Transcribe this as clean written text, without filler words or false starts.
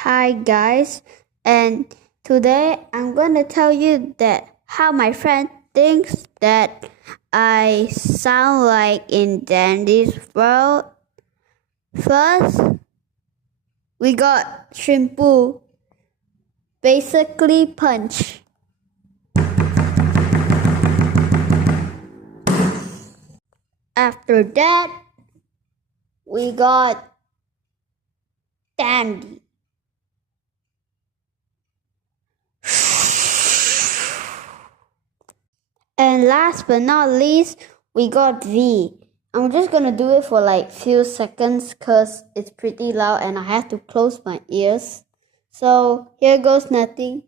Hi guys, and today I'm gonna tell you that how my friend thinks that I sound like in Dandy's world. First, we got Shrimpu, basically punch. After that, we got Dandy. And last but not least, we got V. I'm just gonna do it for like few seconds cause it's pretty loud and I have to close my ears. So here goes nothing.